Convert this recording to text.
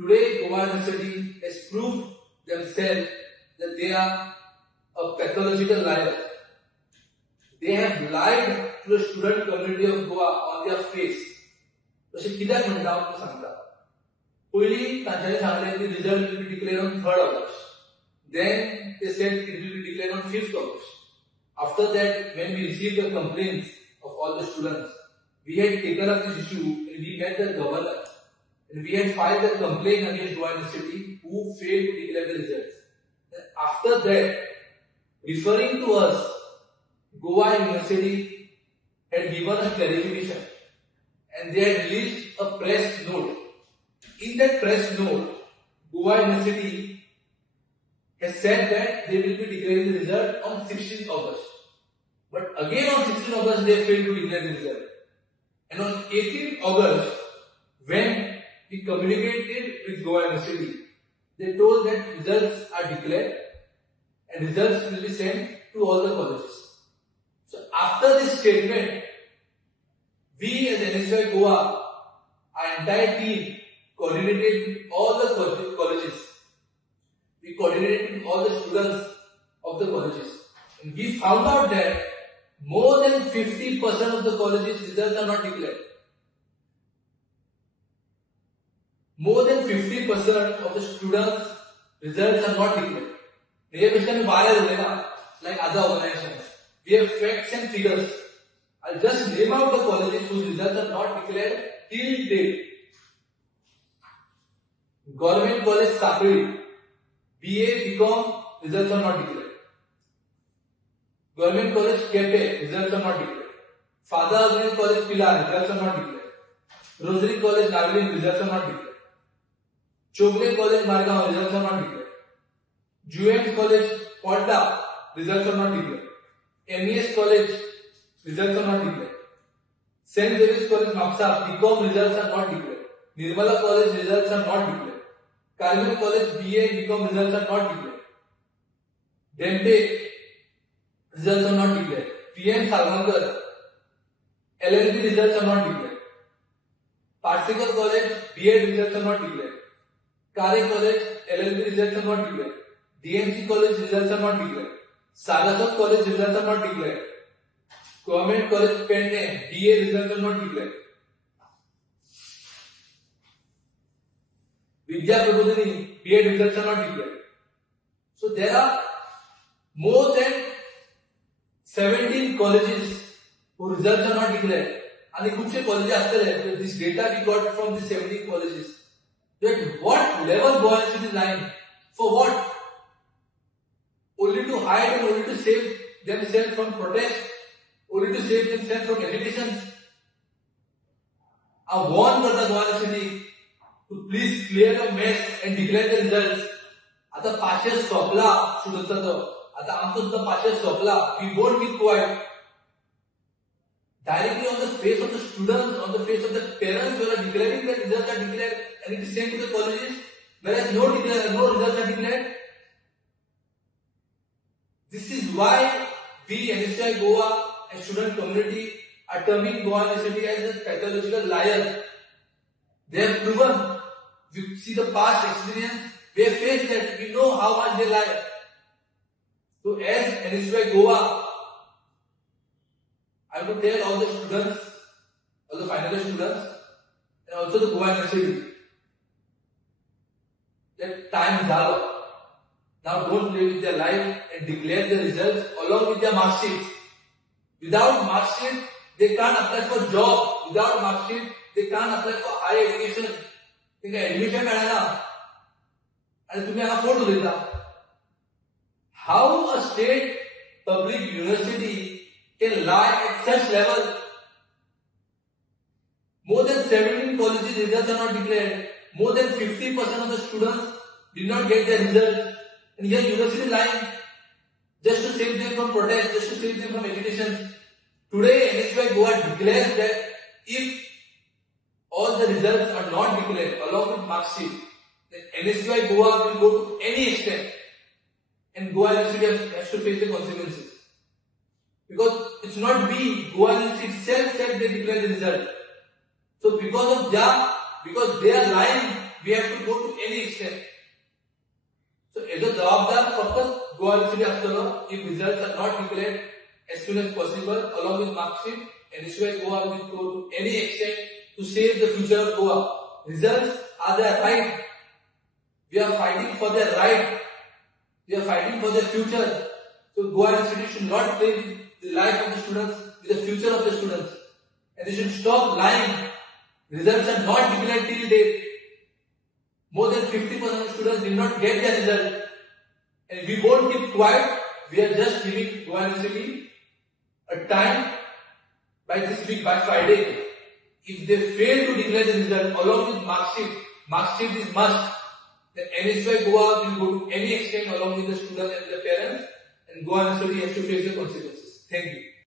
Today, Goa University has proved themselves that they are a pathological liar. They have lied to the student community of Goa on their face. तशें कित्याक म्हणटा हांव तुका सांगता. पयलीं तांच्यांनी सांगलें की result will be declared on 3rd August. Then they said it will be declared on 5th August. After that, when we received the complaints of all the students, we had taken up this issue and we met the governor. And we had filed a complaint against Goa University who failed to declare the results. And after that, referring to us, Goa University had given a clarification and they had released a press note. In that press note, Goa University has said that they will be declaring the result on 16th August. But again on 16th August, they failed to declare the result. And on 18th August, when we communicated with Goa University, they told that results are declared and results will be sent to all the colleges. So after this statement, we as NSY Goa, our entire team, coordinated with all the colleges. We coordinated with all the students of the colleges. And we found out that more than 50% of the colleges' results are not declared. More than 50% of the students' results are not declared. Like other organizations. We have facts and figures. I'll just name out the colleges whose results are not declared till date. Government College Sakri, BA, BCom, results are not declared. Government College Kepe, results are not declared. Father Agnes College Pilar, results are not declared. Rosary College Nagalin, results are not declared. Chogle College Margaon, results are not declared. JUM College Ponda, results are not declared. MES College, results are not declared. St. David's College Mapsa, BCom results are not declared. Nirmala College results are not declared. Carmel College BA and BCom results are not declared. Dempe results are not declared. PM Salmankar LLB results are not declared. Parsikar College BA results are not declared. Kare College LLB results are not declared. DMC College results are not declared. Saraswat College results are not declared. Government College Penne BA results are not declared. Vidya Prabodhini BA results are not declared. So there are more than 17 colleges whose results are not declared. And the colleges after this data we got from the 17 colleges. At what level Goa University is lying? For what? Only to hide and only to save themselves from protest, only to save themselves from agitations. I warn the Goa University to please clear your mess and declare the results. आता पाशे सोपला स्टुडंट्साचो. आता आमचो सुद्धा पाशे सोपला. We won't be quiet. Directly on the face of the students, on the face of the parents, who are declaring that results are declared and it is sent to the colleges, whereas no results are declared. This is why we NSY Goa and student community are terming Goa University as a pathological liar. They have proven. We see the past experience. We have faced that. We know how much they lie. So as NSY Goa, I want to tell all the students, all the final students, and also the Goa University, that time is out. Now don't play with their life and declare the results along with their mark sheets. Without mark sheet, they can't apply for job. Without mark sheet, they can't apply for higher education. त्यांना admission मिळाला आणि तुम्ही हा photo देता. How a state public university can lie at such level? More than 17 colleges results are not declared. More than 50% of the students did not get their results. And here university lying just to save them from protest, just to save them from agitation. Today NSY Goa declares that if all the results are not declared along with mark sheet, then NSY Goa will go to any extent and Goa University has to face the consequences. Because it's not we, Goa University itself said they declared the result. So because they are lying we have to go to any extent. So as a जवाबदार फक्त Goa university असतो. If results are not declared as soon as possible along with mark sheet, and this way Goa will go to any extent to save the future of Goa. Results are their right. We are fighting for their right. We are fighting for their future. So Goa University should not play with the life of the students, with the future of the students. And they should stop lying. Results are not declared till date. More than 50% of students did not get their result. And we won't keep quiet. We are just giving Goa University a time by this week, by Friday. If they fail to declare the result along with mark sheet is must, then NSY Goa will go to any extent along with the students and the parents, and Goa University has to face the consequences. Thank you.